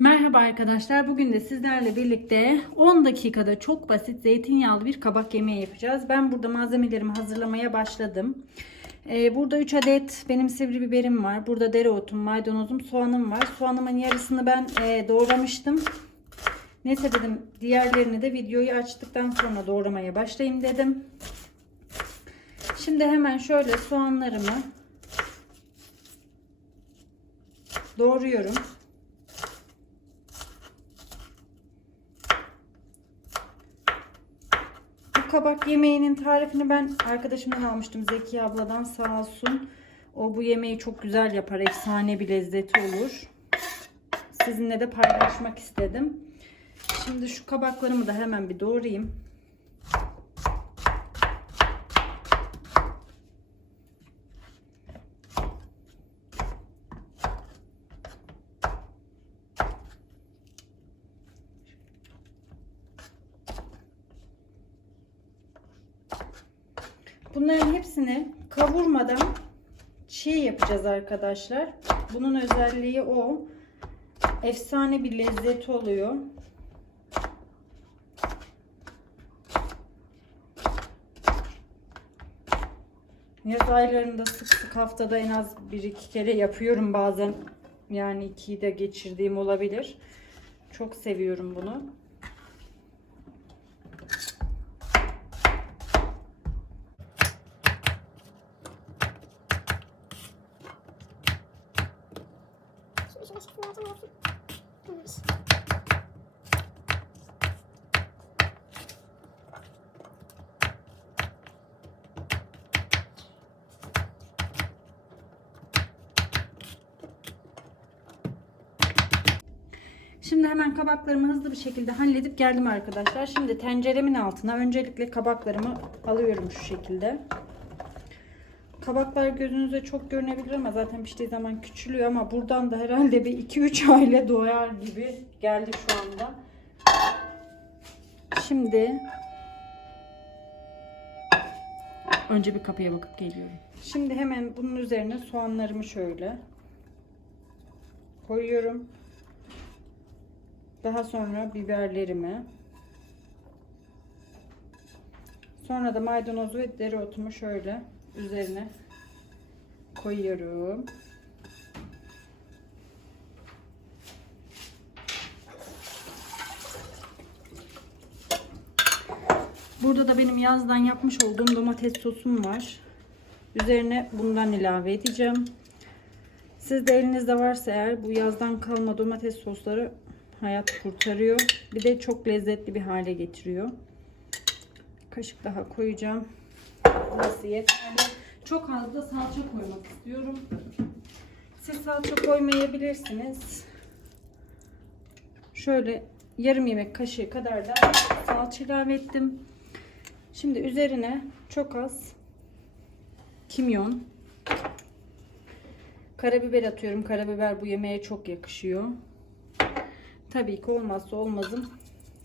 Merhaba arkadaşlar. Bugün de sizlerle birlikte 10 dakikada çok basit zeytinyağlı bir kabak yemeği yapacağız. Ben burada malzemelerimi hazırlamaya başladım. Ee, burada 3 adet benim sivri biberim var. Burada dereotum, maydanozum, soğanım var. Soğanımın yarısını ben e, doğramıştım. Neyse dedim diğerlerini de videoyu açtıktan sonra doğramaya başlayayım dedim. Şimdi hemen şöyle soğanlarımı doğruyorum. Kabak yemeğinin tarifini ben arkadaşımdan almıştım Zeki abladan sağ olsun. O bu yemeği çok güzel yapar. Efsane bir lezzeti olur. Sizinle de paylaşmak istedim. Şimdi şu kabaklarımı da hemen bir doğrayayım. Bunların hepsini kavurmadan çiğ yapacağız arkadaşlar. Bunun özelliği o. Efsane bir lezzet oluyor. Yaz aylarında sık sık haftada en az bir iki kere yapıyorum bazen. Yani ikiyi de geçirdiğim olabilir. Çok seviyorum bunu. Şimdi hemen kabaklarımı hızlı bir şekilde halledip geldim arkadaşlar. Şimdi tenceremin altına öncelikle kabaklarımı alıyorum şu şekilde. Kabaklar gözünüze çok görünebilir ama zaten piştiği zaman küçülüyor ama buradan da herhalde bir 2-3 aile doğar gibi geldi şu anda. Şimdi önce bir kapıya bakıp geliyorum. Şimdi hemen bunun üzerine soğanlarımı şöyle koyuyorum. Daha sonra biberlerimi. Sonra da maydanozu ve dereotumu şöyle üzerine koyuyorum. Burada da benim yazdan yapmış olduğum domates sosum var. Üzerine bundan ilave edeceğim. Sizde elinizde varsa eğer bu yazdan kalma domates sosları hayat kurtarıyor. Bir de çok lezzetli bir hale getiriyor. Kaşık daha koyacağım. Burası yeterli. Çok az da salça koymak istiyorum. Siz salça koymayabilirsiniz. Şöyle yarım yemek kaşığı kadar da salça ilave ettim. Şimdi üzerine çok az kimyon, karabiber atıyorum. Karabiber bu yemeğe çok yakışıyor. Tabii ki olmazsa olmazım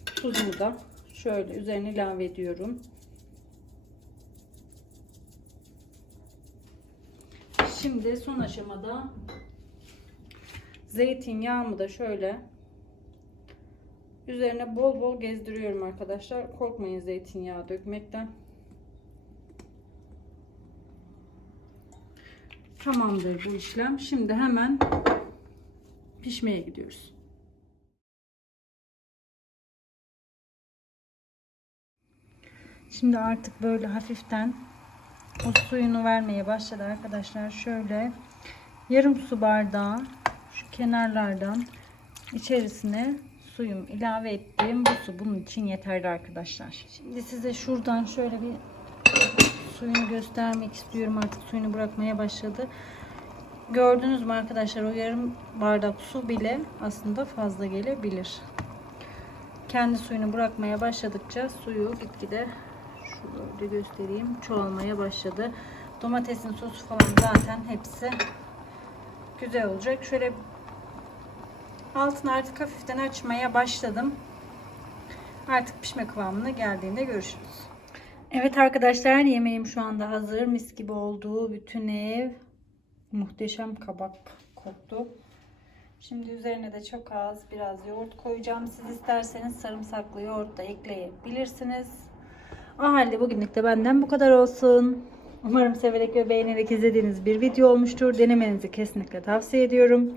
tuzumu da şöyle üzerine ilave ediyorum. Şimdi son aşamada zeytinyağımı da şöyle üzerine bol bol gezdiriyorum arkadaşlar. Korkmayın zeytinyağı dökmekten. Tamamdır bu işlem. Şimdi hemen pişmeye gidiyoruz. Şimdi artık böyle hafiften o suyunu vermeye başladı arkadaşlar. Şöyle yarım su bardağı şu kenarlardan içerisine suyum ilave ettim. Bu su bunun için yeterli arkadaşlar. Şimdi size şuradan şöyle bir suyunu göstermek istiyorum. Artık suyunu bırakmaya başladı. Gördünüz mü arkadaşlar o yarım bardak su bile aslında fazla gelebilir. Kendi suyunu bırakmaya başladıkça suyu gitgide şöyle göstereyim çoğalmaya başladı. Domatesin sosu falan zaten hepsi güzel olacak. Şöyle altını artık hafiften açmaya başladım. Artık pişme kıvamına geldiğinde görüşürüz. Evet arkadaşlar yemeğim şu anda hazır. Mis gibi oldu. Bütün ev muhteşem kabak koktu. Şimdi üzerine de çok az biraz yoğurt koyacağım. Siz isterseniz sarımsaklı yoğurt da ekleyebilirsiniz. O halde bugünlük de benden bu kadar olsun. Umarım severek ve beğenerek izlediğiniz bir video olmuştur. Denemenizi kesinlikle tavsiye ediyorum.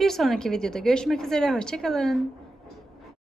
Bir sonraki videoda görüşmek üzere. Hoşçakalın.